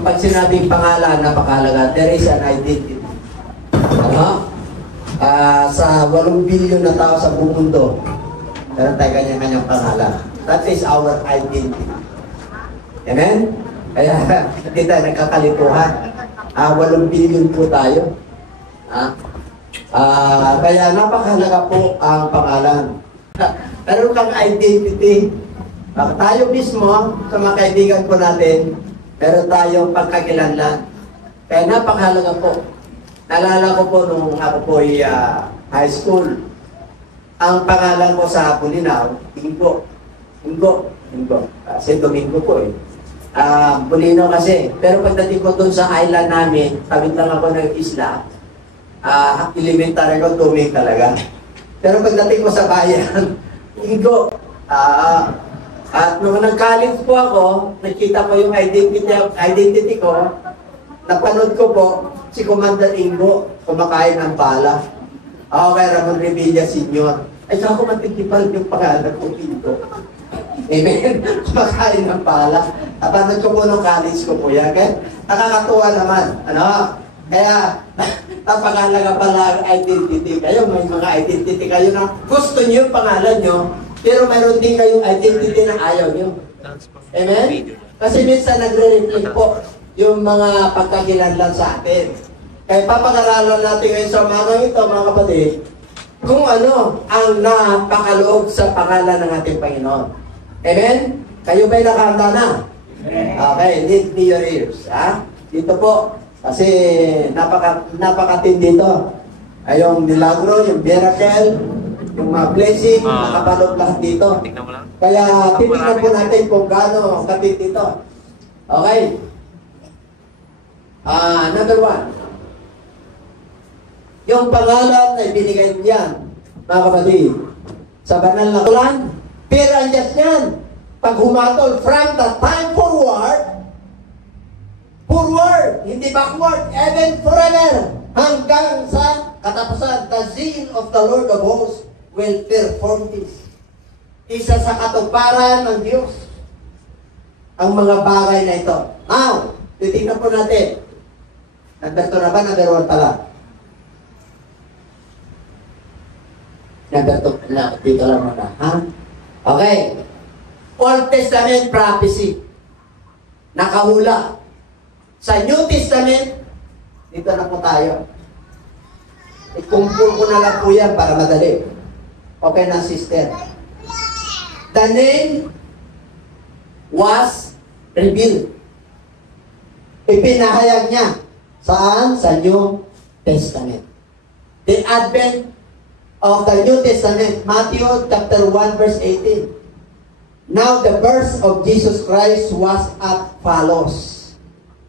pag sinabing pangalan, napakahalaga. There is an identity. Ano? Sa 8 billion na tao sa buong mundo, meron tayo kanya-kanyang pangalan. That is our identity. Amen? Kaya, hindi tayo nagkakalituhan. 8 billion po tayo. Kaya napakahalaga po ang pangalan. Meron kang identity. Tayo mismo, sa mga kaibigan po natin, meron tayong pagkakilanlan. Kaya napakahalaga po. Naalala ko po nung ako po ay high school. Ang pangalan ko sa Bulinaw, Ingo. Kasi Domingo po eh. Bulinaw kasi. Pero pagdating ko dun sa island namin, tabit lang ako ng isla, elementary ko, tumig talaga. Pero pagdating ko sa bayan, Ingo. At nung nag-college po ako, nakita ko yung identity ko, napanood ko po, si Commander Ingo, kumakain ng bala. Ako kay Ramon Revilla Sr. Ay, ako matigipal yung pangalan ko, Ingo. Amen? Kumakain ng bala. Napanood ko po nung college ko po yan. Kaya nakakatuwa naman. Ano? Kaya, napakalaga pala ang identity. Kayo, may mga identity kayo na gusto niyo yung pangalan nyo, pero mayroon din kayong identity na ayaw nyo. Amen? Kasi minsan nagre-reflect po yung mga pagkakilanlan sa atin. Kaya papag-aralan natin ngayon sa umagang ito, mga kapatid, kung ano ang napakaloob sa pangalan ng ating Panginoon. Amen? Kayo ba'y nakahanda na? Okay, need me your ears. Dito po, kasi napakatindi dito. Ay, yung milagro, yung miracle, yung mga blessing, nakapaloob lahat dito. Kaya titignan po natin kung gaano katindi dito. Okay? Number 1. Yung pangalan ay binigay niyan, mga kapatid, sa banal na Quran, pero andiyan yan. Pag humatol from the time forward, hindi backward, even forever, hanggang sa katapusan, the zeal of the Lord of hosts will perform this. Isa sa katuparan ng Diyos ang mga bagay na ito. Now, titignan po natin. Number 2 na ba? Number 1 pala. Number 2 na. Dito lang muna. Okay. Old Testament prophecy. Nakahula. Sa New Testament, dito na po tayo. Ikumpul ko na lang po yan para madali. Okay na, sister. The name was revealed. Ipinahayag niya. Saan? Sa New Testament. The advent of the New Testament, Matthew chapter 1 verse 18. Now the birth of Jesus Christ was as follows.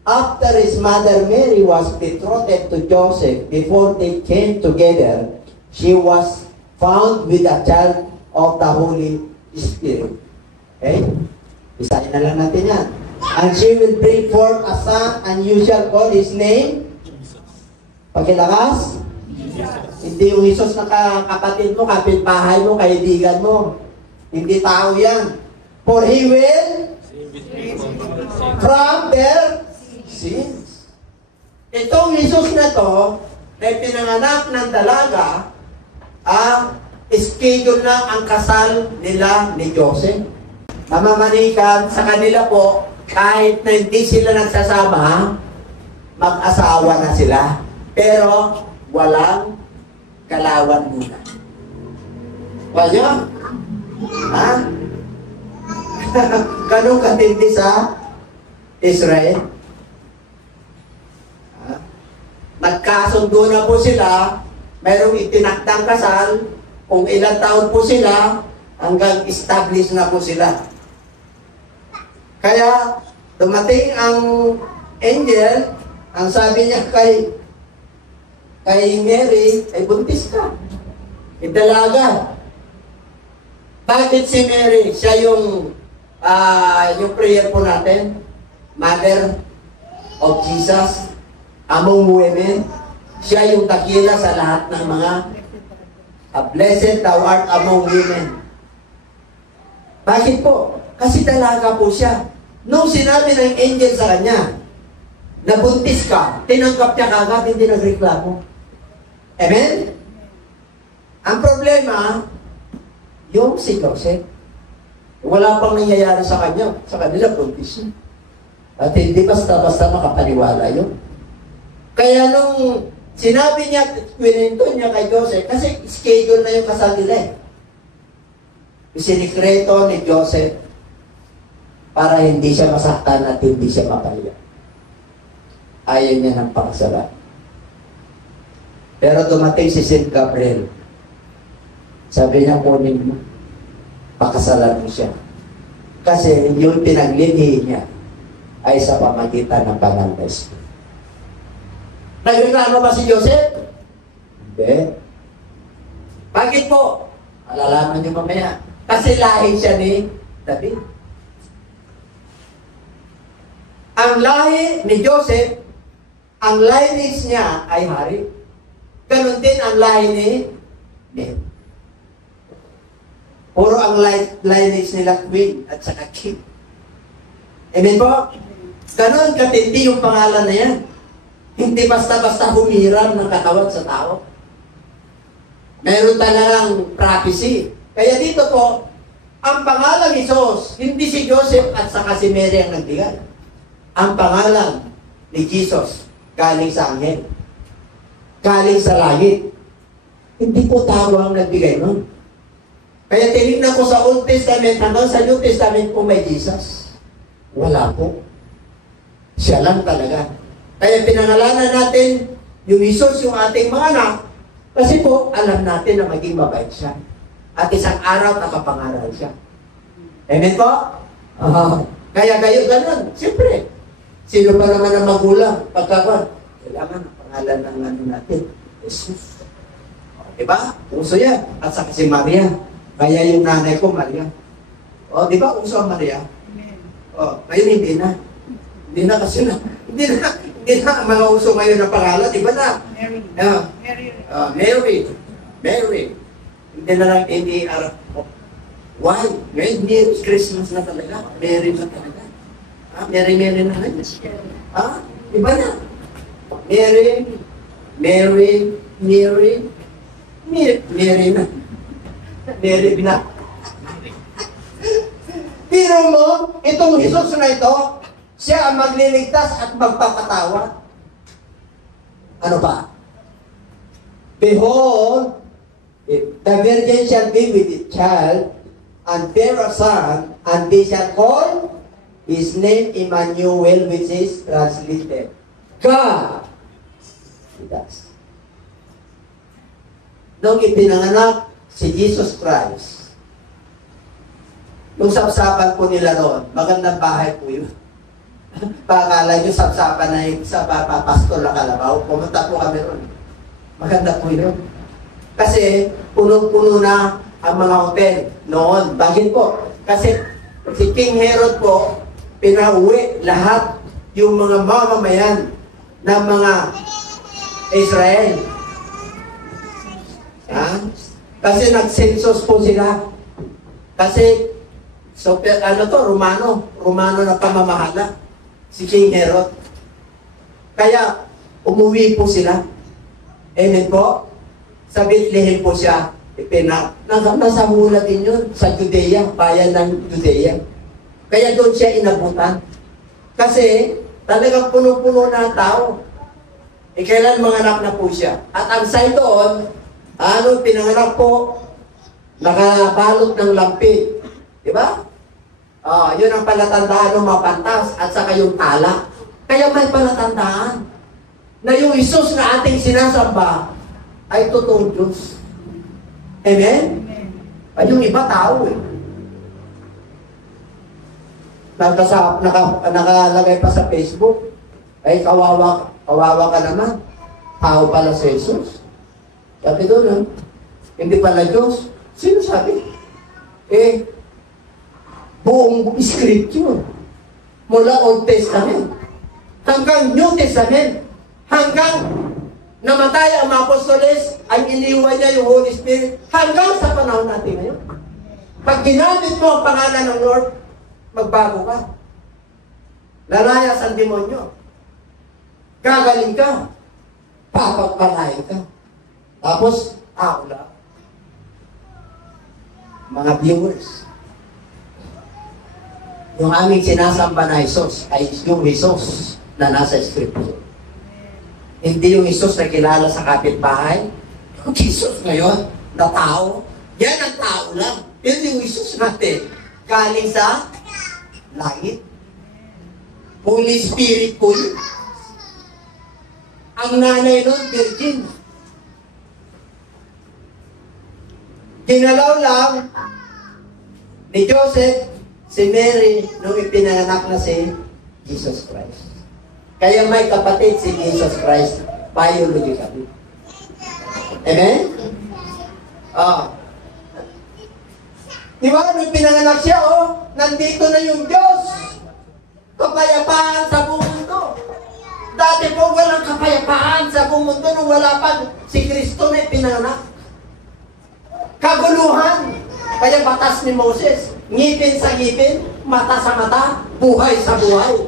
After his mother Mary was betrothed to Joseph, before they came together, she was found with a child of the Holy Spirit. Okay? Isahin na lang natin yan. And she will bring forth a son, and you shall call his name. Pagkilakas? Hindi yung Jesus na kapatid mo, kapitbahay mo, kaibigan mo. Hindi tao yan. For he will from their sins. Itong Jesus na to, na pinanganak ng dalaga, schedule na ang kasal nila ni Joseph. Mamamanikan sa kanila po, kahit na hindi sila nagsasama, mag-asawa na sila. Pero walang kalawan muna. Wala? Ganun katindi sa Israel. Nagkasundo na po sila, mayroong itinakdang kasal, kung ilang taon po sila, hanggang establish na po sila. Kaya, dumating ang angel, ang sabi niya kay Mary, ay buntis ka. Idalaga. Bakit si Mary? Siya yung prayer po natin, Mother of Jesus, among women. Siya yung dakila sa lahat ng mga blessed thou art among women. Bakit po? Kasi dalaga po siya. Nung sinabi ng angel sa kanya, nabuntis ka, tinanggap niya kagad, hindi nagreklamo. Amen? Ang problema, yung si Joseph, wala pang nangyayari sa kanya, sa kanila buntis niya. At hindi basta-basta makapaniwala yun. Kaya nung sinabi niya, kwento niya kay Joseph, kasi schedule na yung kasal nila eh. Isinikreto ni Joseph para hindi siya masaktan at hindi siya mapahiya. Ayaw niya ng pakasalan. Pero dumating si Saint Gabriel. Sabi niya, kunin mo. Pakasalan mo siya. Kasi yung pinaglilihi niya ay sa pamagitan ng banal na Espiritu. Nagreklamo ba si Joseph? Hindi. Bakit po? Malalaman niyo mamaya. Kasi lahi siya ni David. Ang lahi ni Joseph, ang lineage niya ay hari. Ganon din ang lahi ni David. Puro ang lineage nila queen at saka king. Amen po? Ganon katindi yung pangalan na yan. Hindi basta-basta humiram ng katawan sa tao. Meron talagang prophecy. Kaya dito po, ang pangalan ni Jesus, hindi si Joseph at saka si Mary ang nagbigay. Ang pangalan ni Jesus, galing sa anghel. Galing sa langit. Hindi po tao ang nagbigay nun. Kaya tinignan ko sa Old Testament, hanggang sa New Testament po may Jesus. Wala po. Siya lang talaga. Kaya pinangalanan natin yung Jesus, yung ating mga anak, kasi po, alam natin na maging mabait siya. At isang araw, nakapangaral siya. Amen po? Kaya kayo ganun. Siyempre, sino pa naman ang magulang? Pagkakuan, kailangan ang pangalan ng ano natin, Jesus. Diba? Uso yan. At saka si Maria. Kaya yung nanay ko, Maria. O, diba? Uso ang Maria. O, ngayon hindi na. Hindi na kasi na. Hindi na mga uso ngayon na pangalan. Diba na? Mary. Mary. Mary. Hindi na lang, hindi Arab. Why? Ngayon, Mary Christmas na talaga. Mary na talaga. Mary na lang. Iba na. Mary na. Mary na. Pero mo, itong Jesus na ito, siya ang magliligtas at magpapatawa. Ano pa? Behold, the virgin shall be with a child, and bear a son, and they shall call his name Emmanuel, which is translated God with us. Nung ipinanganak si Jesus Christ, yung sapsapan po nila roon, magandang bahay po yun. Pakala nyo sapsapan na yung sa pastor na Kalabaw, pumunta po kami roon. Maganda po yun. Kasi punong-puno na ang mga hotel noon. Bakit po? Kasi si King Herod po, pinauwi lahat yung mga mamamayan ng mga Israel. Kasi nag-census po sila. Kasi, Romano na pamamahala. Si King Herod. Kaya, umuwi po sila. Amen po? Sa Bethlehem po siya nasa mula din yun sa Judea, bayan ng Judea. Kaya doon siya inabutan. Kasi talagang puno-puno na tao. Kailan manganak na po siya. At ang sign doon, pinanganak po, nakabalot ng lampi. Diba? Yun ang palatandaan ng mapantas at saka yung tala. Kaya may palatandaan na yung Isus na ating sinasamba ay totoong Diyos. Amen? Ay, yung iba tao eh. Nakalagay pa sa Facebook, ay kawawa ka naman. Tao pala si Jesus. Sabi doon, hindi pala Diyos. Sino sabi? Buong scripture. Mula Old Testament hanggang New Testament, hanggang namatay ang mga apostoles, ay iniwan niya yung Holy Spirit hanggang sa panahon natin ngayon. Pag ginamit mo ang pangalan ng Lord, magbago ka. Lalayas ang demonyo. Gagaling ka. Papagpalain ka. Tapos, lang. Mga viewers, yung aming sinasamba na Jesus ay yung Jesus na nasa Scripture. Hindi yung Jesus na kilala sa kapitbahay. Yung Jesus ngayon, na tao, yan ang tao lang. Yun yung Jesus natin. Galing sa langit. Holy Spirit po yun. Ang nanay nun, virgin. Ginalaw lang ni Joseph, si Mary, nung ipinanganak na si Jesus Christ. Kaya may kapatid si Jesus Christ, biologically. Amen? Di ba, nung pinanganak siya, nandito na yung Diyos. Kapayapaan sa buong mundo. Dati po walang kapayapaan sa buong mundo nung wala pa si Kristo na ipinanganak. Kaguluhan. Kaya batas ni Moses, ngipin sa ngipin, mata sa mata, buhay sa buhay.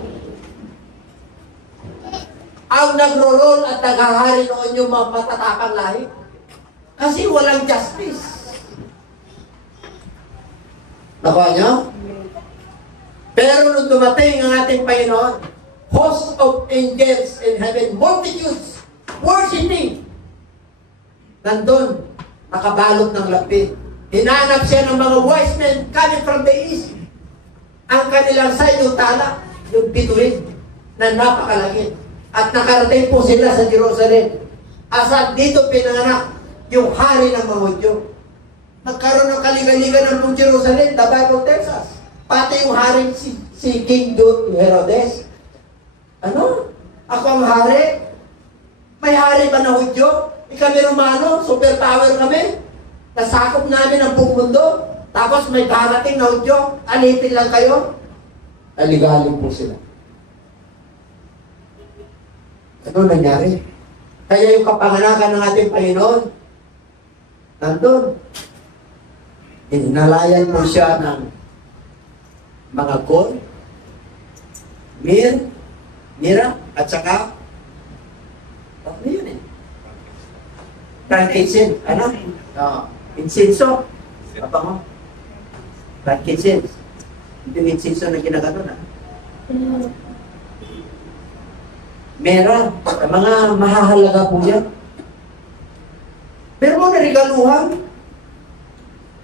Ang nagro-roll at naghahari noon yung mga matatapang lahi. Kasi walang justice. Nakuha niyo? Pero nung dumating ang ating Panginoon, host of angels in heaven, multitudes, worshiping. Nandun, nakabalot ng lapid. Hinanap siya ng mga wise men coming from the east. Ang kanilang side, yung tala, yung bituin, na napakalaki. At nakarating po sila sa Jerusalem. Asad dito pinanganak yung hari ng mga Hudyo. Nagkaroon ng kaligan-ligan ng buong Jerusalem, the Bible tells us. Pati yung hari si King Herodes. Ano? Ako ang hari? May hari ba na Hudyo? Kami Romano, superpower kami. Nasakop namin ang buong mundo. Tapos may darating na Hudyo, alipin lang kayo. Aligaling po sila. Ano nangyari? Kaya yung kapanganakan ng ating Panginoon, nandun. Inalayan po siya ng mga gold, mira, at saka, ano yun eh? Frankincense, ano? Insenso. Apa mo? Frankincense. Hindi yung insenso na ginagano na. Meron. Mga mahahalaga po yan. Pero mo narigaluhan.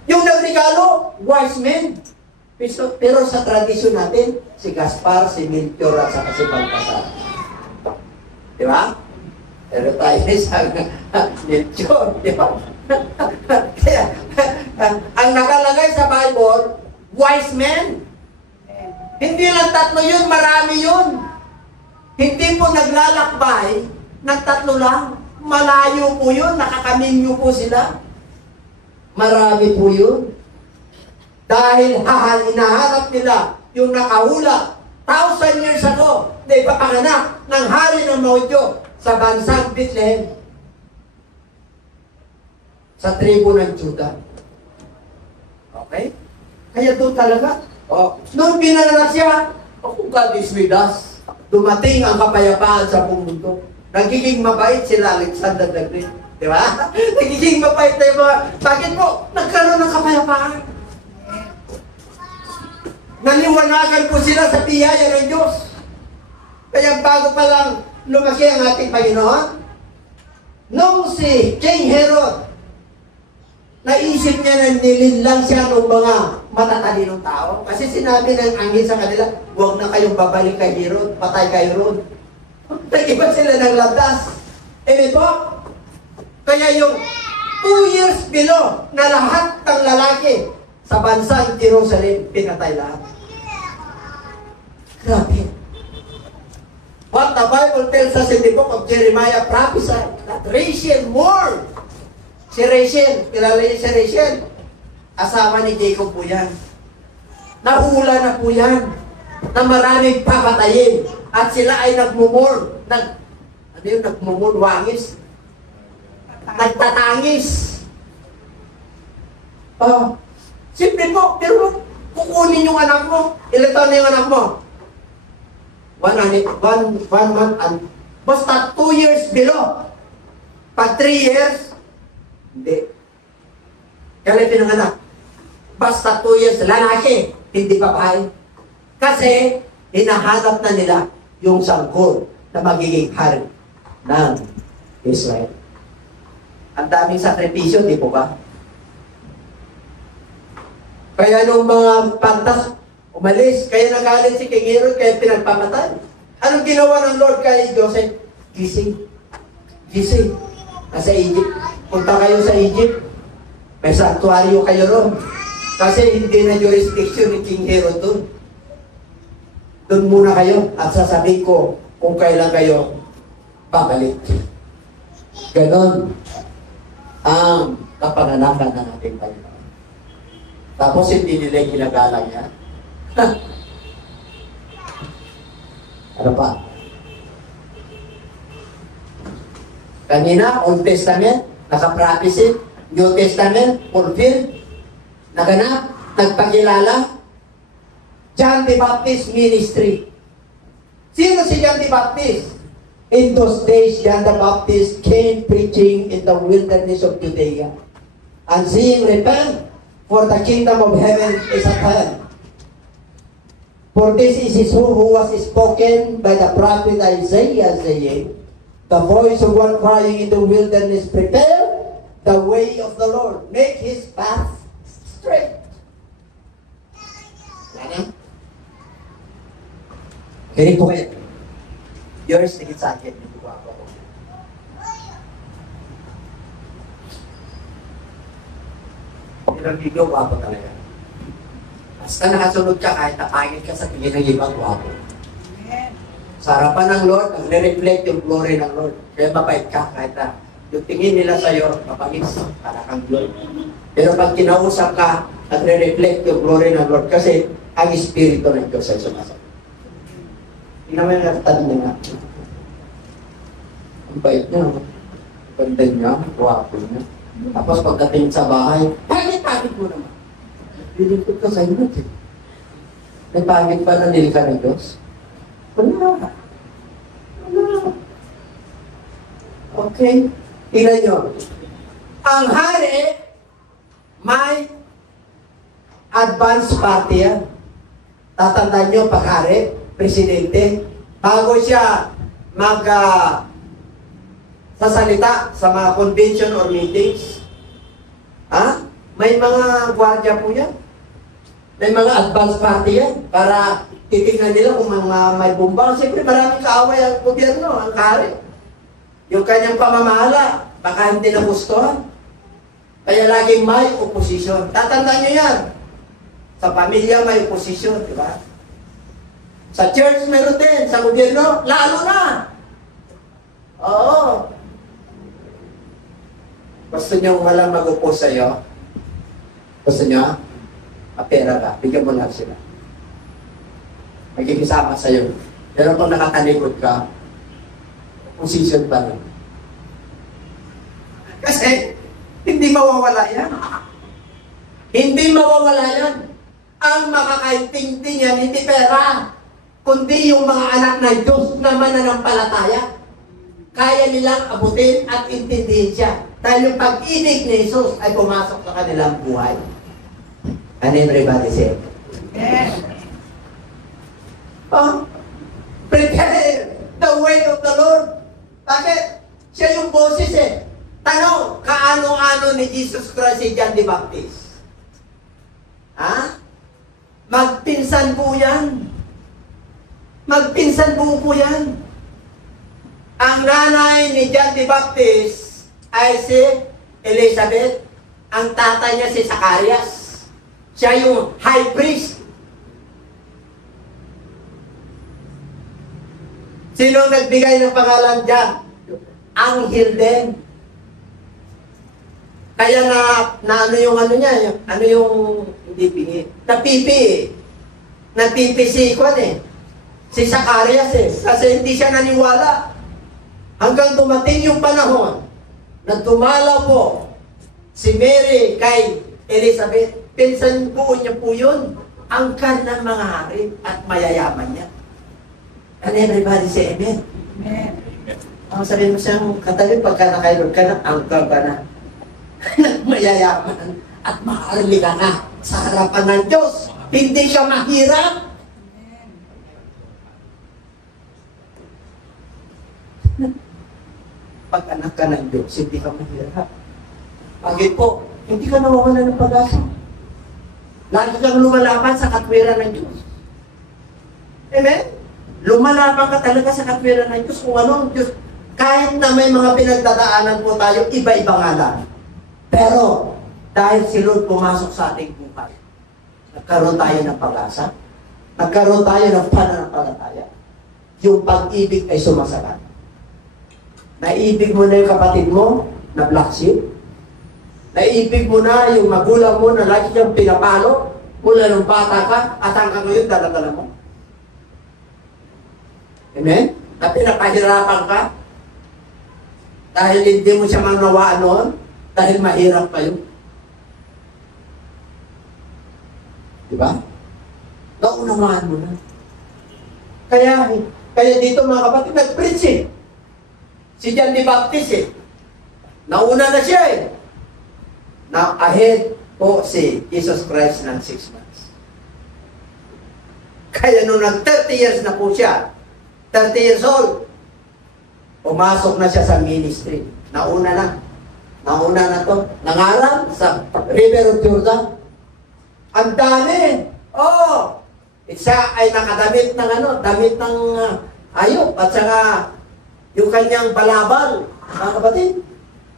Yung nagregalo, wise men. Pero sa tradisyon natin, si Gaspar, si Melchior, at saka si Baltasar. Di ba? Pero tayo sa Melchior, di ba? Kaya, ang nakalagay sa Bible, wise men. Hindi lang tatlo yun, marami yun. Hindi po naglalakbay ng tatlo lang. Malayo po yun, nakakaminyo po sila. Marami po yun. Dahil hinahanap nila yung nakahula 1,000 years ago na ipapanganak ng hari ng Hudyo sa bansang Bethlehem. Sa tribo ng Judah. Okay? Kaya doon talaga. Noong pinanganak siya, God is with us. Dumating ang kapayapaan sa buong mundo. Nagiging mabait sila Alexander the Great. Di ba? Nagiging mabait na yung mga... Bakit po? Nagkaroon ng kapayapaan. Naliwanagan po sila sa biyaya ng Diyos. Kaya bago pa lang lumaki ang ating Panginoon, nung si King Herod, naisip niya na nilinlang siya ng mga matatalinong tao. Kasi sinabi ng anghel sa kanila, huwag na kayong babalik kay Herod, patay kayo roon. Nag-iba sila ng landas. Po, kaya yung 2 years below na lahat ng lalaki sa bansang Jerusalem, pinatay lahat. Grabe. What the Bible tells us in the book of Jeremiah prophesied that Rachel mourned. Si Rachel, kilala niyo si Rachel? Asawa ni Jacob po yan. Nahula na po yan na maraming papatayin. At sila ay nagmumur. Nagmumur, wangis. Nagtatangis. Simple po, pero kukunin yung anak mo. Ilan taon na yung anak mo? 1 month and Basta 2 years below. Pag 3 years, hindi. Kailan pinanganak? Basta 2 years, lalaki, hindi babae. Kasi, hinahanap na nila yung sangkol na magiging hari ng Israel. Ang daming sakripisyo, di po ba? Kaya nung mga pantas umalis, kaya nagalit si King Herod, kaya pinagpamatay. Anong ginawa ng Lord kay Joseph? Gising. Gising. Nasa Egypt. Punta kayo sa Egypt. May sanctuaryo kayo ron. Kasi hindi na jurisdiction ni King Herod doon. Doon muna kayo at sasabihin ko kung kailan kayo babalik. Ganon ang kapanganakan ng ating Panginoon. Tapos hindi nila ginagalang yan. Ano pa? Kanina, Old Testament, nakapractice. New Testament, fulfilled. Naganap, nagpakilala. John the Baptist ministry. Sino si John the Baptist? In those days, John the Baptist came preaching in the wilderness of Judea and saying, repent, for the kingdom of heaven is at hand. For this is his who was spoken by the prophet Isaiah, saying, the voice of one crying in the wilderness, prepare the way of the Lord, make his path straight. Ano? Kinig po kayo. Yours, tingin sa akin. Hindi ko ako. Ilang video ko ako talaga. Basta nakasunod ka kahit napangit ka sa tingin ng ibang wapo. Sa harapan ng Lord, nagre-reflect yung glory ng Lord. Kaya mabait ka kahit na yung tingin nila sa'yo, mapangit para kang glory. Pero pag kinausap ka, nagre-reflect yung glory ng Lord kasi ang Espiritu ng Diyos ay sumasagot. Tingnan mo yung nakatanong niya. Ang bait niya. Ganda niya, wapo niya. Tapos pagdating sa bahay, pangit mo naman. Bilingkod ka sa inyo. Nagpangit pa na nilika ng Diyos? Wala. Okay. Tingnan nyo. Ang hari, may advance party yan. Tatandaan nyo, pag hari, presidente, bago siya sasalita sa mga convention or meetings, may mga gwardiya po yan. May mga advance party yan para titignan nila kung may bomba. Siyempre maraming kaaway ang gobyerno, ang kahari. Yung kanyang pamamahala, baka hindi nagustuhan. Kaya laging may oposisyon. Tatandaan nyo yan. Sa pamilya may oposisyon, di ba? Sa church meron din, sa gobyerno, lalo na. Oo. Gusto nyo walang mag-upos sa'yo? Gusto nyo? Mapera ka, bigyan mo lang sila. Magkikisama sa'yo. Pero kung nakatalikod ka, position pa rin. Kasi, hindi mawawala yan. Hindi mawawala yan. Ang makakaintindi yan, hindi pera, kundi yung mga anak ng Diyos na mananampalataya. Kaya nilang abutin at intindihin siya. Dahil yung pag-ibig ni Jesus ay pumasok sa kanilang buhay. And everybody say, yes. Prepare the way of the Lord. Bakit? Siya yung boses eh. Tanong, kaano-ano ni Jesus Christ si John the Baptist? Magpinsan po yan. Magpinsan po yan. Ang nanay ni John the Baptist ay si Elizabeth. Ang tatay niya si Zacarias. Siya yung high priest. Sino nagbigay ng pangalan John? Anghel din. Kaya na ano yung ano niya, ano yung hindi pingi. Napipi si Kwan eh. Si Zacarias eh. Kasi hindi siya naniwala. Hanggang dumating yung panahon na dumalaw po si Mary kay Elizabeth. Pinsan po niya po yun. Angkan ng mga hari at mayayaman niya. And everybody say amen. Amen. Ang sabihin mo siyang katabi, pagka nakailod ka na, angkal ka na. Mayayaman at makarami ka na sa harapan ng Diyos. Hindi siya mahirap. Pag anak ka ng Diyos, hindi ka mahirap. Bakit po? Hindi ka nawawala ng pag-asa. Lagi kang lumalaban sa katwiran ng Diyos. Amen? Lumalaban ka talaga sa katwiran ng Diyos kung ano ang Diyos. Kahit na may mga pinagdadaanan po tayo, iba-iba nga lang. Pero, dahil si Lord pumasok sa ating buhay, nagkaroon tayo ng pag-asa, nagkaroon tayo ng pananampalataya. Yung pag-ibig ay sumasagat. Naibig mo na yung kapatid mo na black sheep. Naibig mo na yung magulang mo na lagi kang pinapalo mula nung bata ka at hanggang ngayon dala-dala mo. Amen? Na pinapahirapan ka dahil hindi mo siya manawaan noon dahil mahirap kayo. Diba? Naunawaan mo na. Kaya dito mga kapatid, nag-preach eh. Si John the Baptist eh. Nauna na siya eh. Now, ahead po si Jesus Christ ng 6 months. Kaya nung nag-30 years na po siya, 30 years old, pumasok na siya sa ministry. Nauna na to. Nangaral sa River of Jordan. Ang dami. Oh! Isa ay nakadamit ng damit ng hayop at saka yung kanyang balabal, mga kapatid.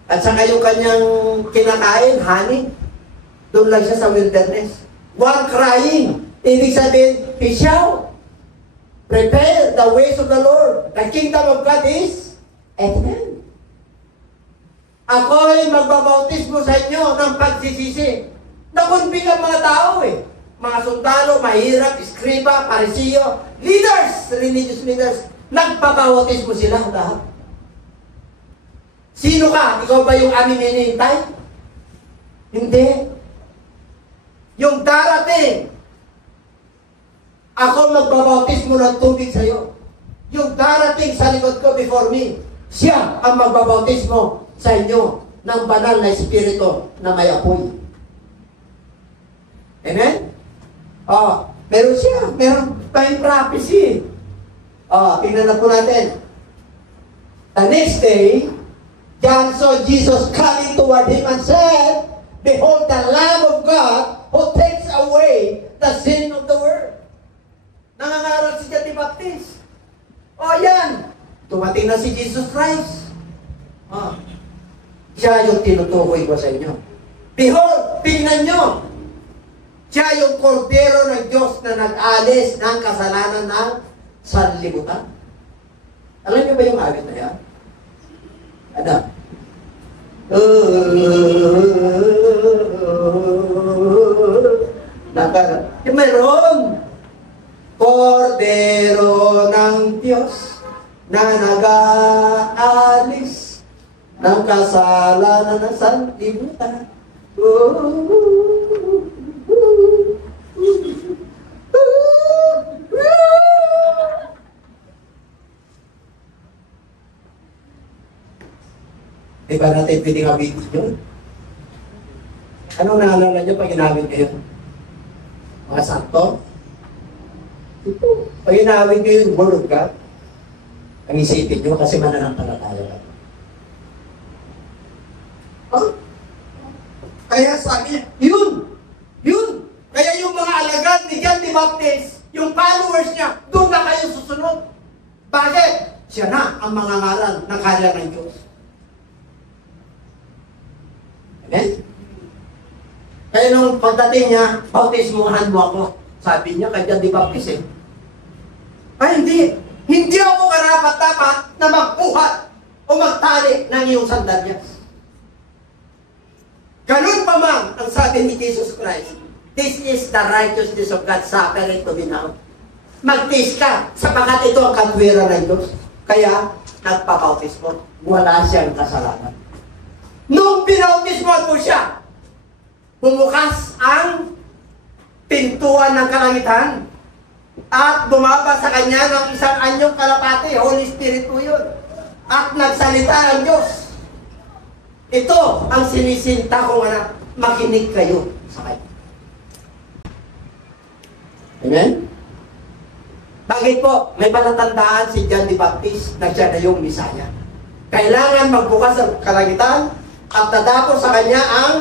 At saka yung kanyang kinakain, honey. Doon lang siya sa wilderness. One crying. Ibig sabihin, he shout. Prepare the ways of the Lord. The kingdom of God is at hand. Ako'y magbabautismo sa inyo ng pagsisisi. Nakunbing ang mga tao eh. Mga sundalo, mahirap, iskriba, parisiyo, leaders, religious leaders. Nagpabautismo sila lahat. Sino ka? Ikaw ba yung aming hinihintay? Hindi. Yung darating, ako magbabautismo ng tubig sa iyo. Yung darating sa likod ko before me, siya ang magbabautismo sa inyo ng banal na espiritu na may apoy. Amen? Meron siya. Meron tayong prophecy. Tingnan na po natin. The next day, John saw Jesus coming toward him and said, "Behold the Lamb of God who takes away the sin of the world." Nangangaral si John the Baptist. Yan. Tumating na si Jesus Christ. Siya yung tinutukoy ko sa inyo. Behold, tingnan nyo. Siya yung kordero ng Diyos na nag-alis ng kasalanan ng sanlibutan. Alam niyo ba yung awit na yan? Ano? Mayroon. Kordero ng Diyos na nag-aalis ng kasalanan ng sanlibutan. Di ba natin pwedeng awitin yun? Anong naalala nyo pag inawit kayo? Mga santo? Pag inawit nyo yung Word of God, ang isipin nyo kasi mananampalataya ka. Kaya sabi niya, yun! Kaya yung mga alagad ni John the Baptist, yung followers niya, doon na kayo susunod. Bakit? Siya na ang mangangaral ng karya ng Diyos. Amen? Kaya nung pagdating niya, bautismuhan mo ako. Sabi niya kay John the Baptist eh. Hindi. Hindi ako karapat-dapat na magbuhat o magtali ng iyong sandalyas. Ganun pa man ang sabi ni Jesus Christ. This is the righteousness of God, suffering to be known. Magtiis ka, sapagkat ito ang katwiran ng Diyos. Kaya, nagpabautismo. Wala siyang kasalanan. Nung pinautismo po siya, bumukas ang pintuan ng kalangitan at bumaba sa kanya ng isang anyong kalapati. Holy Spirit po yun. at nagsalita ng Diyos. Ito ang sinisinta kong anak. Makinig kayo sa kanya. Amen? Bakit po? May palatandaan si John the Baptist na siya na yung Misaya. Kailangan magbukas ang kalangitan at dadapos sa kanya ang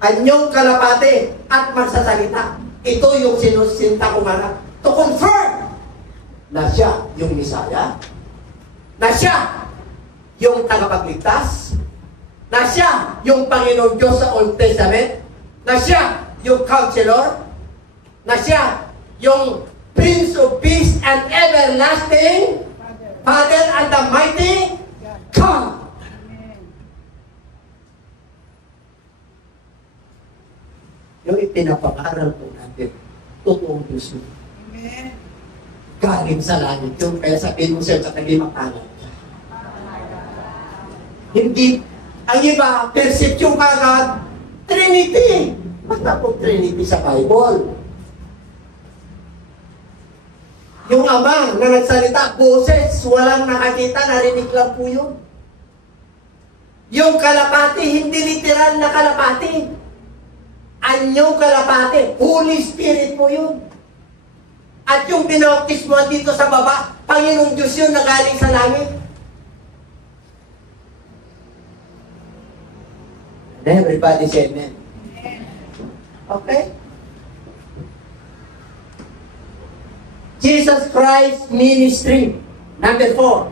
anyong kalapate at magsasalita. Ito yung sinusinta kong anak. To confirm na siya yung Misaya, na siya yung tagapagligtas, na siya yung Panginoon Diyos sa Old Testament, na siya yung Counselor, na siya yung Prince of Peace and Everlasting Father and the Mighty God. Yung ipinapangaral po natin, totoong Diyos mo. Amen. Galing sa langit yun. Kaya sabihin mo siya sa talimang anak. Hindi, ang iba, perception kagad, Trinity. Basta po Trinity sa Bible. Yung Ama na nagsalita, boses, walang nakakita, narinig lang po yun. Yung kalapati, hindi literal na kalapati. Anyong kalapati, Holy Spirit po yun. At yung binautismuhan dito sa baba, Panginoong Diyos yun na galing sa langit. Everybody say amen. Okay? Jesus Christ ministry. Number 4.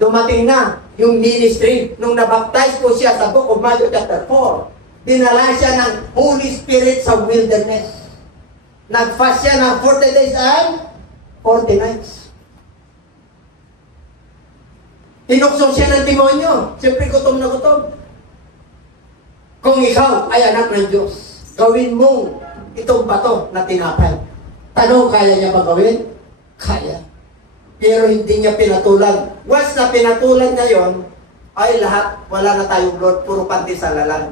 Dumating na yung ministry. Nung nabaptize po siya sa book of Matthew chapter 4, dinala siya ng Holy Spirit sa wilderness. Nag-fast siya ng 40 days and 40 nights. Tinukso siya ng demonyo. Siyempre gutom na gutom. Kung ikaw ay anak ng Diyos, gawin mo itong bato na tinapay. Tanong, kaya niya ba gawin? Kaya. Pero hindi niya pinatulan. Once na pinatulan niya yon, ay lahat, wala na tayong Lord, puro pandesal na lang.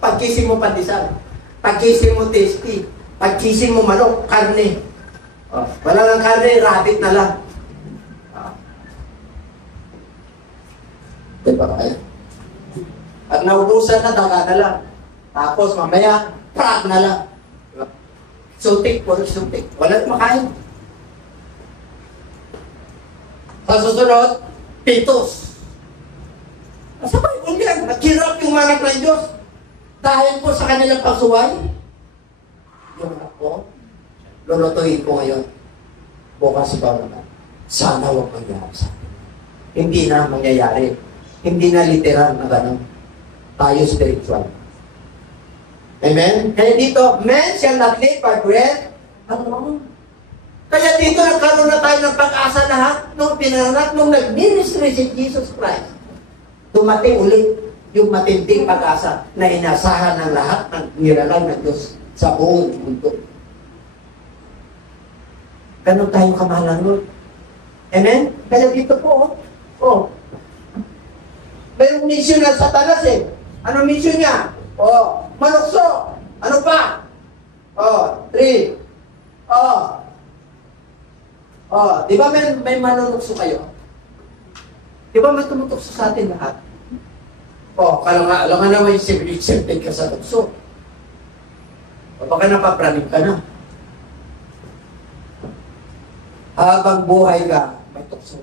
Pagkising mo pandesal. Pagkising mo tasty. Pagkising mo manok, karne. Wala lang karne, rabbit na lang. Diba kaya? At naubusan na, daga na lang. Tapos mamaya, prak na lang. Diba? Sutik, puro sutik. Wala makain. Sa susunod, pitos. Sa Bible yan, nagkirap yung anak ng Diyos. Dahil po sa kanilang pagsuway, yung anak ko, lulutuin ko ngayon. Bukas ikaw naman. Sana huwag mangyari sa akin. Hindi na mangyayari. Hindi na literal na gano'n. Tayo spiritual. Amen? Kaya dito, men shall not live by bread alone. Kaya dito nagkaroon na tayo ng pag-asa lahat nung pinanganak, nung nag-ministry si Jesus Christ. Dumating ulit yung matinding pag-asa na inasahan ng lahat ng nilalang ng Diyos sa buong mundo. Ganun tayo kamahalan nun. Amen? Kaya dito po, mayroong mission ng Satanas eh. Ano mission niya? Manukso. Ano pa? 3. Di ba may manunukso kayo? Di ba may tumutukso sa atin lahat? Alam nga naman yung sipit ka sa tukso. Baka napapraning ka na. Habang buhay ka, may tukso.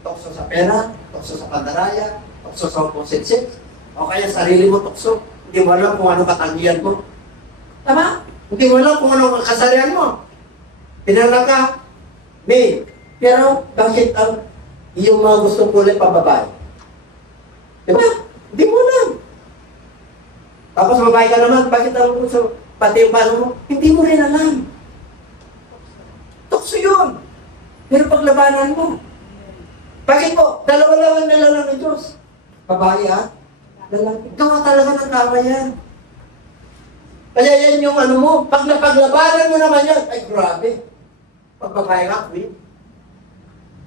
Tukso sa pera, tukso sa pandaraya, tukso sa positsits, o kaya sarili mo tukso. Hindi mo alam kung ano katangian mo. Tama? Hindi mo alam kung ano kasarian mo. Pinala ka, may, pero bakit ang iyong mga gustong kulay pababae? Diba? Hindi mo alam. Tapos babae ka naman, bakit ang gusto, pati yung pano mo? Hindi mo rin alam. Tukso yun. Pero paglabanan mo. Bakit po? Dalawa-lawan na lang ng Diyos. Babae ha? Lalaki. Gawa talaga ng tama yan. Kaya yan yung ano mo. Pag napaglabanan mo naman yan, ay grabe. Pag babae ka, queen.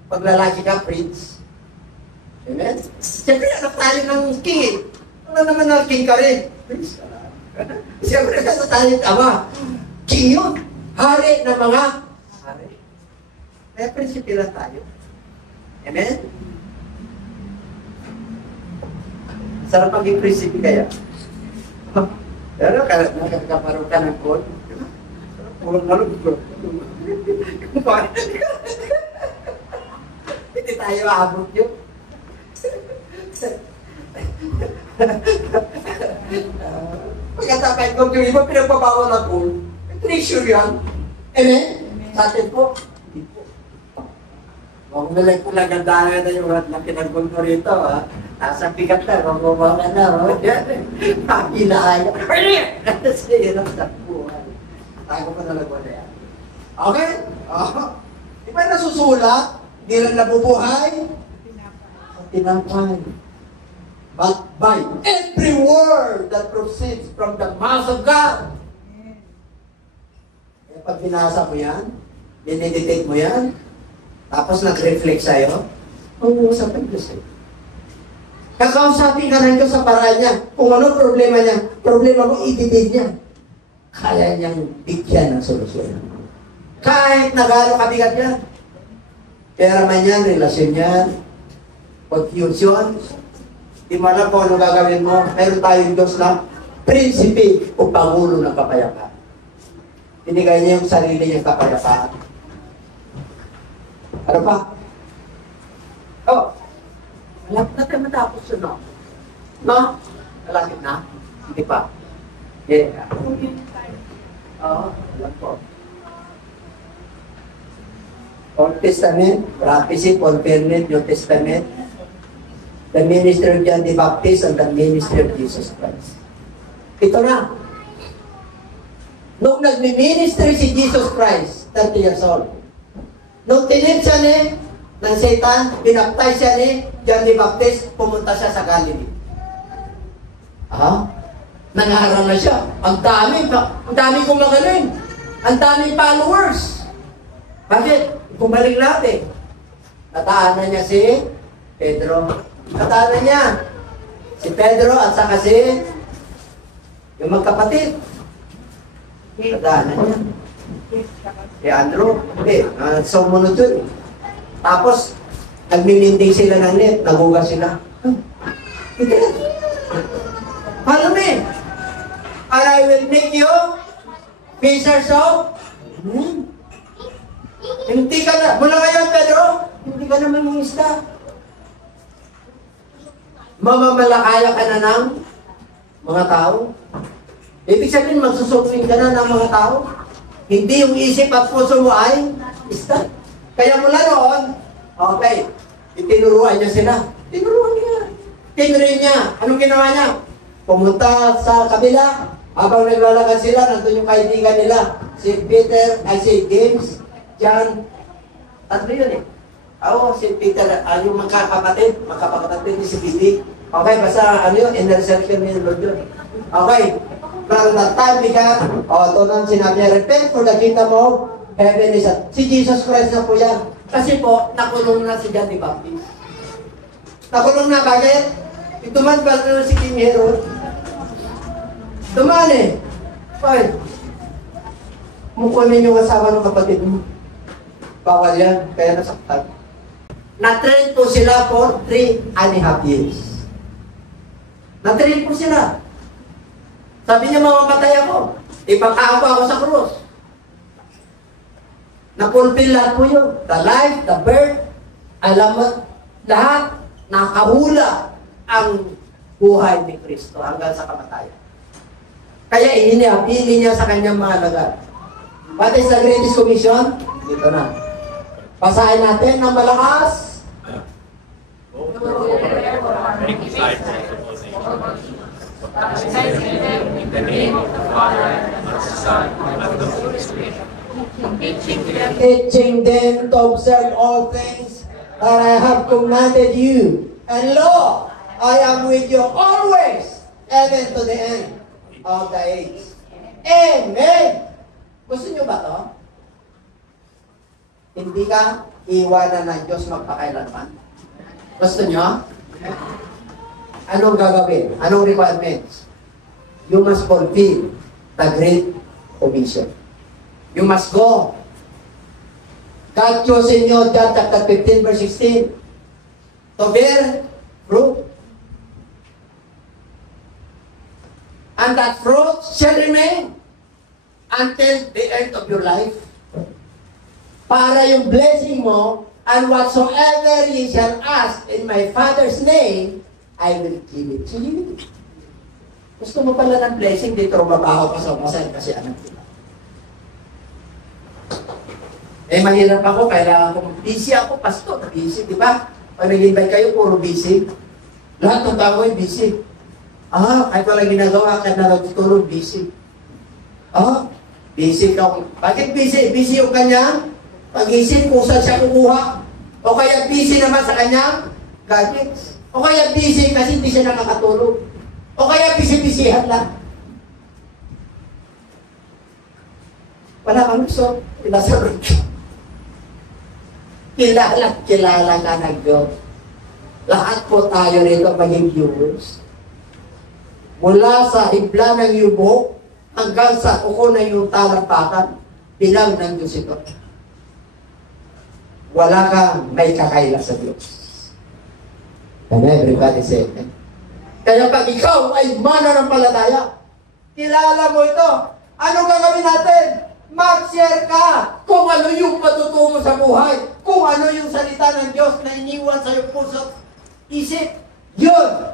Pag lalaki ka, prince. Amen? Siyempre, anak tayo ng king eh. Ano naman ng king ka rin? Prince ka lang. Siyempre, kasi tayo ama. King yun. Hari ng mga Kaya prinsipe lang tayo. Amen? Sarap maging prinsipe kaya. Pero nakakaparoon ka ng code. Hindi tayo aabot yun. Pagkatapos kung yung iba pinagpabawal ng code, treasure yan. Amen? Sa atin po, hindi po. Huwag nalang kung nagandahan na yung lahat na pinagpunto rito, ha? Nasa pikat na, mabubuha ka na, ha? Pinaaya. Sa hirap sa buhay. Tayo pa na nagwala yan. Okay? Di ba nasusulat? Di lang nabubuhay? Tinapay. But by every word that proceeds from the mouth of God. Pag binasa mo yan, dinidetect mo yan, tapos nag-reflect sa'yo, mag-uusap ang Diyos eh. Kakausapin ka ng Diyos sa paraan niya. Kung ano problema niya, problema mo, ititid niya. Kaya niyang bigyan ng solusyon. Kahit na gano'ng kabigat niya. Pera man yan, relasyon yan, confusion, di mo alam kung ano gagawin mo. Meron tayong Diyos na prinsipe o pangulo ng kapayapaan. Binigay niya yung sarili niyang kapayapaan. Ano pa? Malapit na tayo matapos yun, no? No? Malapit na? Hindi pa? Yeah. Alam po. Old Testament, prophecy, fulfillment, New Testament, the ministry of John the Baptist, and the ministry of Jesus Christ. Ito na. Nung nagmi-ministry si Jesus Christ, 30 years old, nung tinip siya ng Satan, binaptize siya ni John the Baptist, pumunta siya sa Galilee. Nangaral na siya. Ang dami kumagaling. Ang daming followers. Bakit? Bumalik natin. Nataanan niya si Pedro. Nataanan niya si Pedro at saka si yung magkapatid. Nataanan niya. Si Andrew. Sumunod yun. Tapos, nagmiminding sila ng net. Nagugas sila. Hindi. Follow me. And I will make you fishers of Hindi ka na, mula ngayon Pedro, hindi ka na mangingisda. Mamamalakaya ka na ng mga tao. Ibig sabihin, magsusupling ka na ng mga tao. Hindi yung isip at puso mo ay isda. Kaya mula noon, okay, itinuruan niya sila. Tinuruan niya. Tinrin niya. Anong ginawa niya? Pumunta sa kabila. Habang naglalakad sila, nandun yung kaibigan nila. Si Peter, si James, John, tatlo yun eh. Si Peter, yung magkakapatid ni si Bibi. Okay, basta inner circle ni Lord yun. Okay, from that time began, ito nang sinabi niya, repent for the kingdom of heaven is at. Si Jesus Christ na po yan. Kasi po, nakulong na si John the Baptist. Nakulong na, bakit? Ituman ba na si King Herod? Tumaan eh. Bakit? Mukunin yung asawa ng kapatid mo. Bawal yan, kaya nasaktan. Na-train po sila for 3.5 years. Na-train po sila. Sabi niya, mamamatay ako. Ipakaawa ako sa krus. Na-fulfill lahat po yun. The life, the birth, alam mo, lahat, nakahula ang buhay ni Kristo hanggang sa kamatayan. Kaya ininiapili niya sa kanyang mga lagat. What is the greatest commission? Dito na. Basahin natin ng malakas. In the name of the Father, and of the Son, and of the Holy Spirit. Teaching them to observe all things that I have commanded you. And lo, I am with you always, even to the end of the age. Amen! Gusto nyo ba to? Hindi ka iwanan ng Diyos magpakailanman. Gusto nyo? Anong gagawin? Anong requirements? You must fulfill the Great Commission. You must go God chose in you, John chapter 15, verse 16, to bear fruit. And that fruit shall remain until the end of your life. Para yung blessing mo, and whatsoever ye shall ask in my Father's name, I will give it to you. Gusto mo pala ng blessing, dito mabaho ka sa umasan kasi anak kita. Mahirap ako, kailangan ko, busy ako, pastor, busy, di ba? Pag nag-invite kayo, puro busy. Lahat ng tao ay busy. Kahit walang ginagawa, kahit nakatutulog, busy. Busy ka. Bakit busy? Busy yung kanyang pag-isip kung saan siya kukuha. O kaya busy naman sa kanyang gadgets. O kaya busy kasi hindi siya nakakatulog. O kaya busy-busyhan lang. Wala kang gusto. Pinasagot ka. Kilala ka ng Diyos. Lahat po tayo rito maging viewers. Mula sa hibla ng yubo hanggang sa uko na yung talampakan, bilang ng Diyos ito. Wala kang may kakaila sa Diyos. Can everybody say amen? Kaya pag ikaw ay mananampalataya, kilala mo ito. Anong gagawin natin? Mag-share ka kung ano yung patutungo sa buhay, kung ano yung salita ng Diyos na iniwan sa iyong puso, isip. Yun!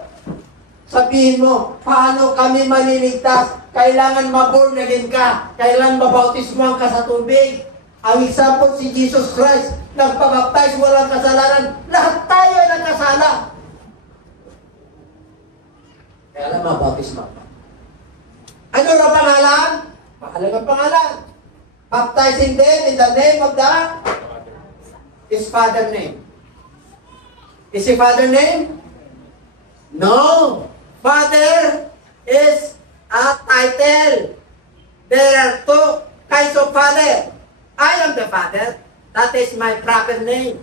Sabihin mo, paano kami maliligtas? Kailangan ma-born again ka. Kailangan mabautismuhan ka sa tubig. Ang example si Jesus Christ, nagpabaptize, walang kasalanan. Lahat tayo nagkasala. Kailangan mabautismuhan ka. Ano na pangalan? Mahalagang pangalan. Baptizing them in the name of His Father name. Is His Father name? No. Father is a title. There are two kinds of father. I am the father. That is my proper name.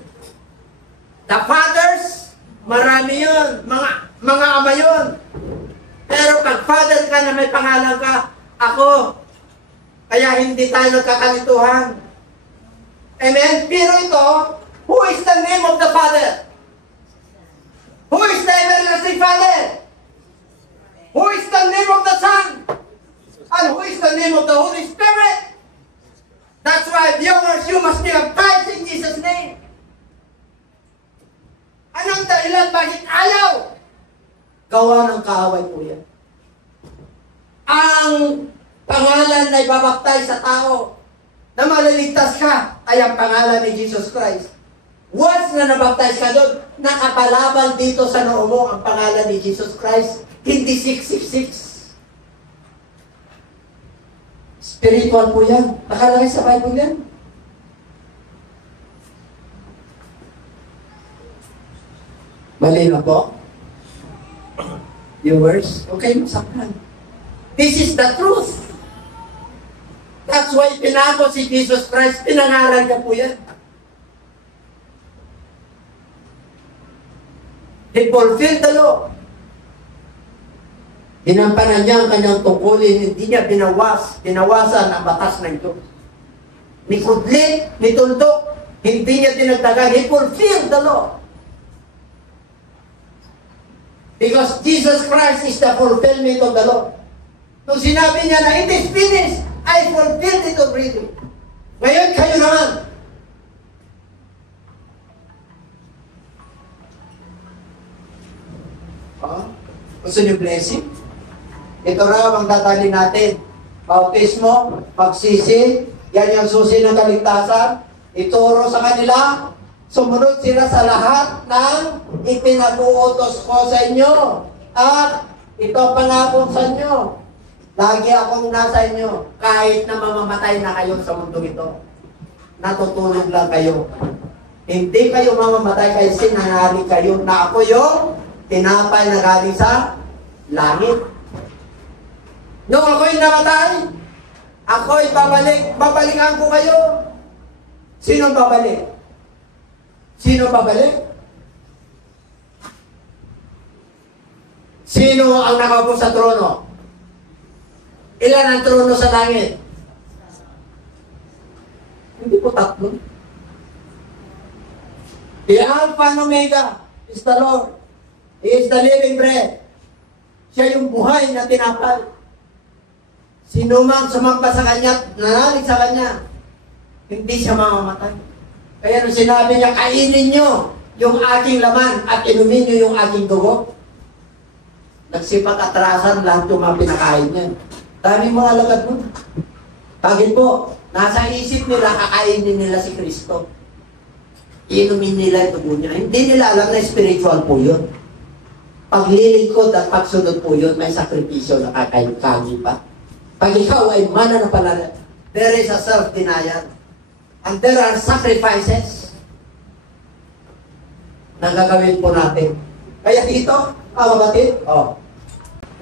The fathers, marami yun. Mga ama yun. Pero pag father ka na may pangalan ka, ako. Kaya hindi tayo nagkakalituhan. Amen? Pero ito, who is the name of the Father? Who is the everlasting Father? Who is the name of the Son? And who is the name of the Holy Spirit? That's why, viewers, you must be baptized in Jesus' name. Anong dahilan? Bakit ayaw? Gawa ng kaaway po yan. Ang pangalan na ibabaptize sa tao na maliligtas ka ay ang pangalan ni Jesus Christ. Once na nabaptize ka doon, nakapalaban dito sa noo mo ang pangalan ni Jesus Christ. Hindi 666. Spiritual po yan. Nakalagay sa Bible yan. Malino po? Viewers, okay mo saktan. This is the truth. That's why pinako si Jesus Christ, pinangalan ka po yan. He fulfilled the law. Ginampanan niya ang kanyang tungkulin, hindi niya binawasan ang batas ng Diyos. Ni kudlit, ni tundok, hindi niya dinagdagan. He fulfilled the law. Because Jesus Christ is the fulfillment of the law. Nung sinabi niya na, it is finished, I fulfilled it already. Ngayon, kayo naman. Gusto niyo blessing? Ito raw ang tatalin natin. Bautismo, pagsisi, yan yung susi ng kaligtasan. Ituro sa kanila, sumunod sila sa lahat ng ipinabuutos ko sa inyo. At ito pangako sa inyo. Lagi akong nasa inyo, kahit na mamamatay na kayo sa mundo ito. Natutulog lang kayo. Hindi kayo mamamatay kahit sinangali kayo na ako yung tinapay na galing sa langit. Nung ako'y namatay, ako'y babalikan ko kayo. Sino babalik? Sino babalik? Sino ang nakaupo sa trono? Ilan ang trono sa langit? Hindi po tatlo. The Alpha and Omega is the Lord. He is the living bread. Siya yung buhay na tinapay. Sino mang sumampa sa Kanya, nanalig sa Kanya, hindi siya mamamatay. Kaya nung sinabi niya, kainin nyo yung aking laman at inumin nyo yung aking dugo, nagsipat-atrasan lahat yung mga pinakain niya. Dami mga alagad mo. Bakit po? Nasa isip nila, kakainin nila si Kristo. Inumin nila yung dugo niya. Hindi nila alam na spiritual po yun. Paglilingkod at pagsunod po yun, may sakripisyo na kakain pa. Pag ikaw ay mananampalataya, there is a self-denial. And there are sacrifices na gagawin po natin. Kaya dito, kawagatid,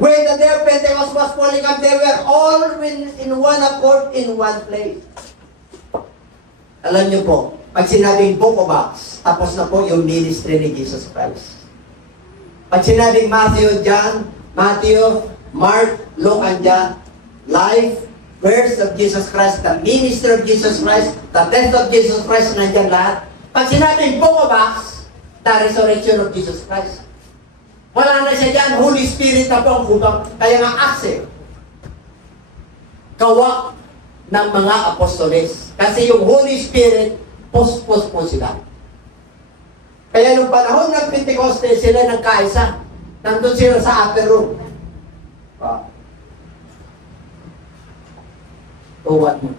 when the day of Pentecost was fully come, they were all in one accord, in one place. Alam niyo po, pag sinabing Book of Acts, tapos na po yung ministry ni Jesus Christ. Pag sinabing Matthew, John, Mark, Luke, and John, life, birth of Jesus Christ, the ministry of Jesus Christ, the death of Jesus Christ, nandiyan lahat. Pag sinabing Book of Acts, the resurrection of Jesus Christ. Wala na siya dyan, Holy Spirit na po ang kubang. Kaya nga Acts kawa ng mga apostoles. Kasi yung Holy Spirit, post po sila. Kaya nung panahon ng Pentecoste, sila nagkaisa. Nandun sila sa upper room. Tuwad mo.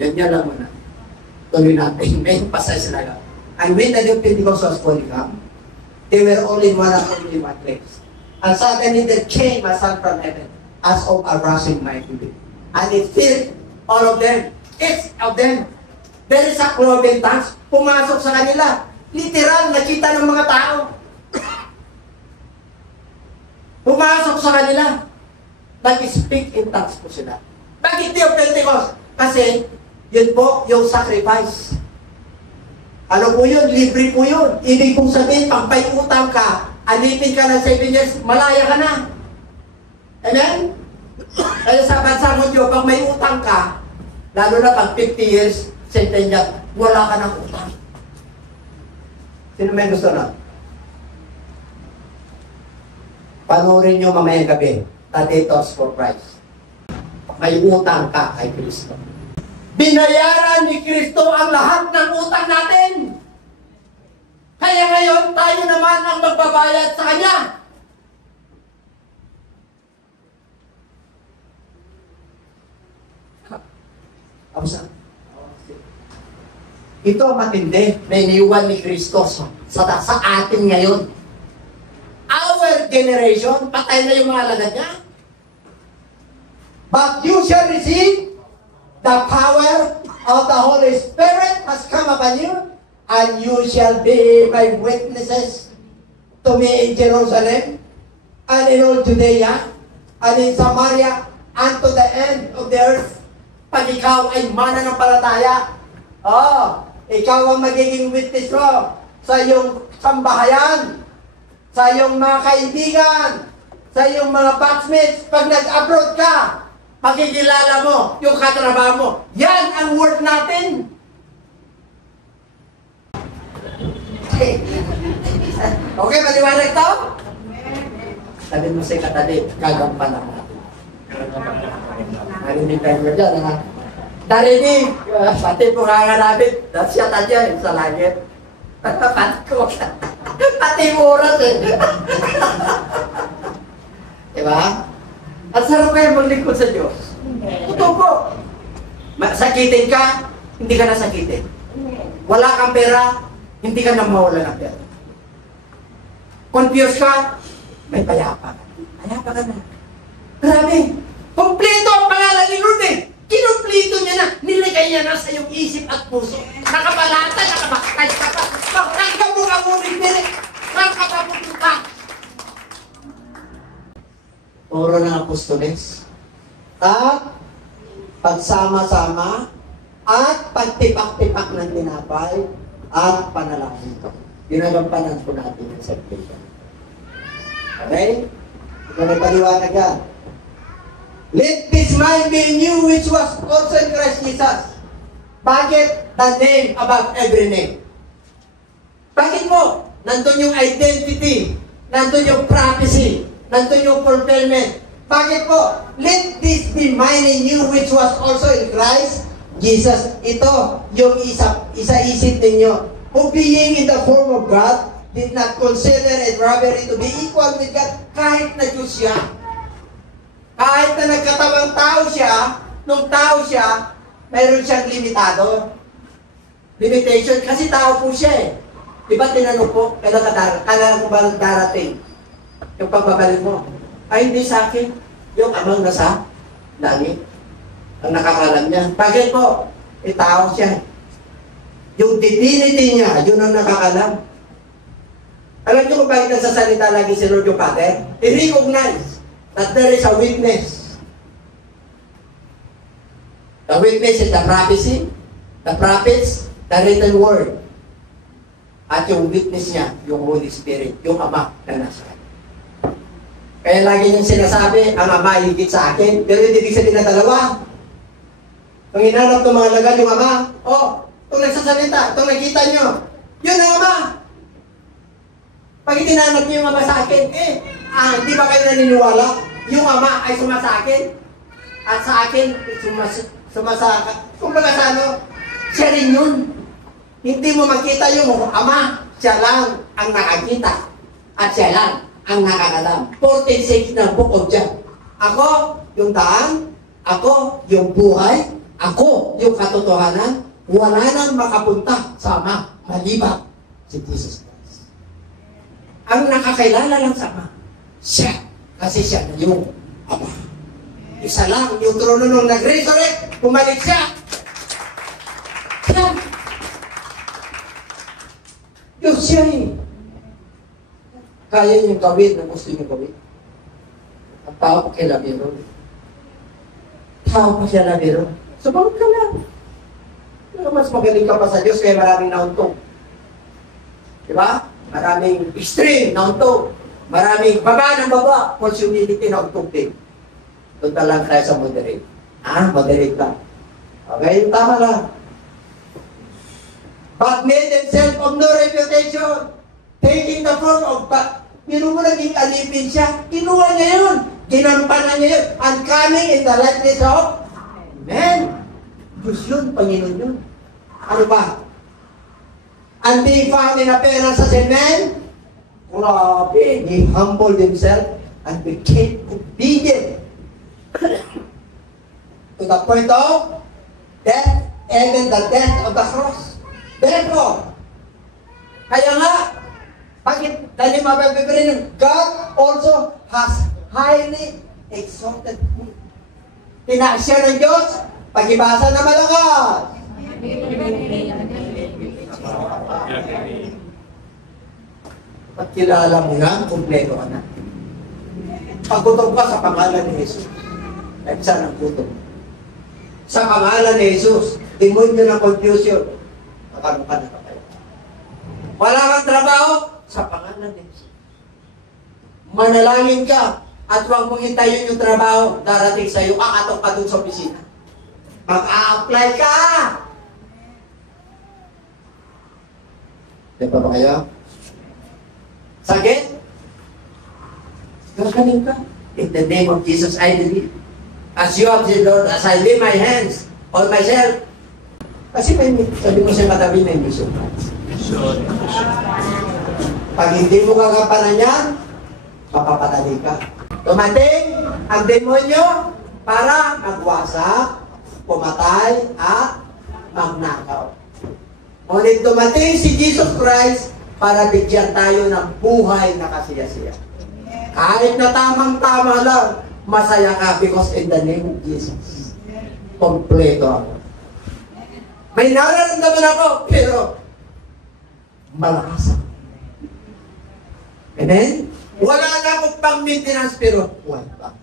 Ganyan lang muna. Tuloy natin. May passage na. And when the day of Pentecost was fully come, they were all in one accord in one place. And suddenly there came a sound from heaven, as of a rushing mighty wind. And it filled all of them. Each of them. There is a cloven tongues. Pumasok sa kanila. Literal, nakita ng mga tao. Pumasok sa kanila. Nag-speak in tongues po sila. Bakit yung Pentecost? Kasi, yun po, yung sacrifice. Ano po yun? Libre po yun. Ibig pong sabihin, pag may utang ka, alipin ka ng 7 years, malaya ka na. Amen? Kaya sa bansa mo Diyo, pag may utang ka, lalo na pag 50 years, sentenya, wala ka ng utang. Sino may gusto na? Panoorin nyo mamayang gabi, Tatatoes for Christ. May utang ka kay Kristo. Binayaran ni Kristo ang lahat ng utang natin. Kaya ngayon, tayo naman ang magbabayad sa Kanya. Ito matindi na iniwan ni Kristo sa atin ngayon. Our generation, patay na yung mga alagad niya. But you shall receive the power of the Holy Spirit has come upon you, and you shall be my witnesses to me in Jerusalem, and in all Judea, and in Samaria, and to the end of the earth. Pag ikaw ay mananampalataya, ikaw ang magiging witness mo sa iyong sambahayan, sa iyong mga kaibigan, sa iyong mga batchmates. Pag nag-abroad ka, makikilala mo yung katrabaho mo. Yan ang word natin. Okay, maliwanag to? Sabi mo sa katabi, gagampanan natin. Narinig tayo dyan, ha? Narinig! Pati po kakanapit, siya tadya sa langit. Pati oras Diba? At sarap kayo maglingkod sa Diyos. Totoo po. Sakitin ka, hindi ka nasakitin. Wala kang pera, hindi ka na mawala ng pera. Confused ka, may payapa ka. Payapa ka na. Grabe. Kompleto ang pangalan ni Lord eh. Kinumplito niya na. Nilagay niya na sa iyong isip at puso. Nakapalata, nakabakay ka pa. Pagtangka mo ang uling nila. Nakapaputo ka. Puro ng apostoles. At pagsama-sama at pagtipak-tipak ng tinapay at panalangin ko. Ginagampanan po natin yung salvation. Okay? Ito may paliwanag yan. Let this mind be in you which was also in Christ Jesus. Bakit? The name above every name. Bakit po? Nandun yung identity, nandun yung prophecy, nandun yung fulfillment. Bakit po? Let this be mine in you which was also in Christ Jesus. Ito yung isa-isip ninyo. Who being in the form of God, did not consider it robbery to be equal with God. Kahit na Diyos siya, kahit na nagkatawang tao siya, nung tao siya, mayroon siyang limitado. Limitation, kasi tao po siya eh. Diba tinanong po, kailan mo ba darating? Yung pagbabalik mo. Ay, hindi sa akin. Yung amang nasa langit. Ang nakakalam niya. Bakit po? Tao siya. Yung divinity niya, yun ang nakakalam. Alam niyo kung bakit nagsasalita lagi si Lord yung Father? I-recognize that there is a witness. The witness is the prophecy, the prophets, the written word. At yung witness niya, yung Holy Spirit, yung Ama na nasa kanya. Kaya lagi niyang sinasabi, ang Ama higit sa akin, pero hindi ibig sabihin na dalawa. Kung hinanap ng mga lagan yung Ama, itong nagsasalita, itong nakita niyo, yun ang Ama. Pag itinanap niyo yung Ama sa akin, hindi ba kayo naniniwala? Yung Ama ay sumasakin, at sa akin, sumasaka. Kung baga sa siya rin yun. Hindi mo makita yung Ama, siya lang ang nakakita. At siya lang ang nakakalam. 46 na book of John. Ako, yung daan. Ako, yung buhay. Ako, yung katotohanan. Wala nang makapunta sa Ama, maliban si Jesus Christ. Ang nakakilala lang sa Ama, siya. Kasi siya na yung Ama. Isa lang, yung trono nung nag-resurrect, bumalik siya. Siya. Diyos siya eh. Kaya niyong gawin na gusto niyong gawin. Ang tao pa kay Labiro. Tao pa siya Labiro. Sumunod ka lang. Mas magaling ka pa sa Diyos kaya maraming nauntog. Diba? Maraming extreme nauntog. Maraming baba ng baba. False humility nauntog din. Punta lang tayo sa moderate. Moderate lang. Okay, tama lang. But made himself of no reputation, taking the form of God. Pero mo naging alipin siya, kinuha niya yun, ginampanan niya yun, and coming in the likeness of men. Diyos yun, Panginoon yun. Ano ba? And being found in appearance as a man, grabe, he humbled himself and became obedient to the point of death, even the death of the cross. Therefore, kaya nga, bakit dahil mababibirin ng God also has highly exalted him. Tinaasya ng Diyos, pag-ibasa na malakas. Pagkilala mo nga, kumpleto ka na. Pagkutom ka sa pangalan ni Jesus. Ay, saan ang kutom? Sa pangalan ni Jesus, demonyo ng confusion. Magkano ka na kayo? Wala kang trabaho? Sa pangalan ni Jesus. Manalangin ka at huwag mong hintayin yung trabaho darating sa iyo, kakatok ka dun sa opisina. Mag-a-apply ka! Di ba kayo? Sakit? Gagaling ka. In the name of Jesus, I believe. As you have said, Lord, as I lay my hands on myself, kasi may, sabi mo siya katabi, may mission. Pag hindi mo kakapanan yan, mapapatali ka. Tumating ang demonyo para magwasak, pumatay, at magnakaw. Ngunit tumating si Jesus Christ para bigyan tayo ng buhay na kasiyasiya. Kahit na tamang-tama lang, masaya ka because in the name of Jesus, kompleto ako. May nararamdaman ako, pero malakas ako. Amen? Wala na akong pang-maintenance, pero wala.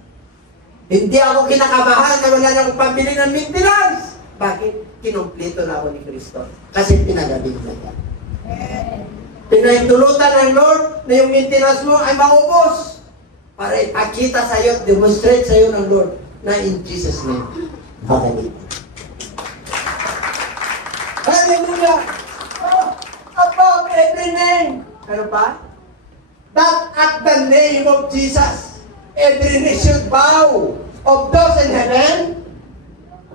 Hindi ako kinakabahan na wala na akong pambili ng maintenance. Bakit? Kinumpleto na ako ni Kristo. Kasi pinagaling na niya. Pinahintulutan ng Lord na yung maintenance mo ay maubos. Para ipakita sa iyo, demonstrate sa iyo ng Lord na in Jesus' name. Hallelujah. Hallelujah! Above every every name. Ano pa? That at the name of Jesus, every knee should bow, of those in heaven,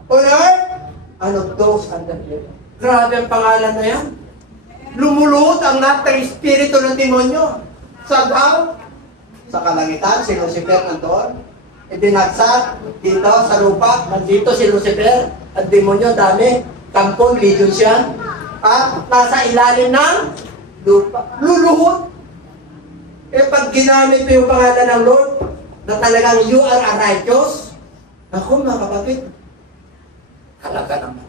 on earth, and of those under the earth. Grabe ang pangalan na yan. Lumuluhod ang lahat ng espiritu ng demonyo. Saan daw? Sa kalangitan, si Lucifer nandoon. Ibinagsak dito sa lupa. Nandito si Lucifer. At demonyo, dami. Kampon, legion siya. At nasa ilalim ng lupa. Luluhod. Pag ginamit mo yung pangalan ng Lord, na talagang you are a righteous, ako mga kapatid, talaga naman.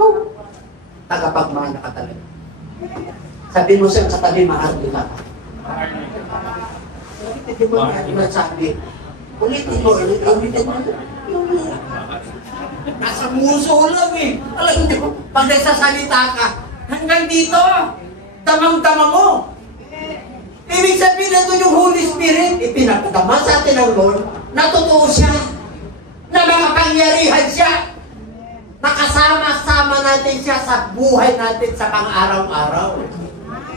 Oh, tagapagmana ka talaga. Sabi mo sa katabi, mahal kita ka. Ulitin mo na sabi. Ulitin mo. Nasa muso lang eh. Alam niyo, pag nagsasalita ka, hanggang dito, tamang-tama mo. Ibig sabihin na ito yung Holy Spirit, ipinagkatama sa atin ng Lord, na totoo siya, na makapangyarihan siya, nakasama-sama natin siya sa buhay natin sa pang-araw-araw.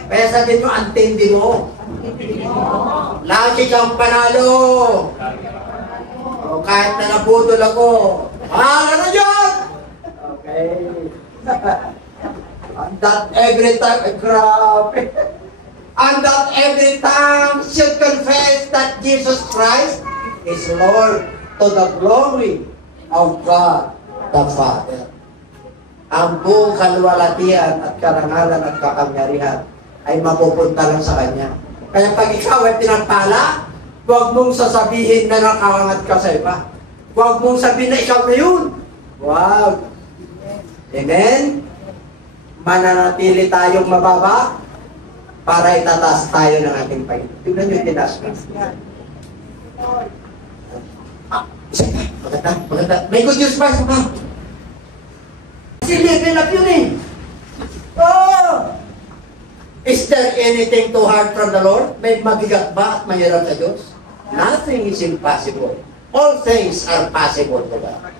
Kaya sabihin nyo, antindi mo. Lagi kang panalo. O kahit na nabudol ako, ano yun? Okay. And that every time, grabe. And that every tongue should confess that Jesus Christ is Lord to the glory of God the Father. Ang buong kalwalatian at karangalan at kapangyarihan ay mapupunta lang sa Kanya. Kaya pag ikaw ay pinagpala, huwag mong sasabihin na nakaangat ka sa iba. Huwag mong sabihin na ikaw na yun. Wow! Amen? Mananatili tayong mababa para itataas tayo ng ating Panginoon. Tignan nyo yung tinaas ko. Maganda. May good news pa, isa pa. Kasi level up yun eh. Oh! Is there anything too hard from the Lord? May mabigat ba at mahirap sa Diyos? Nothing is impossible. All things are possible to God.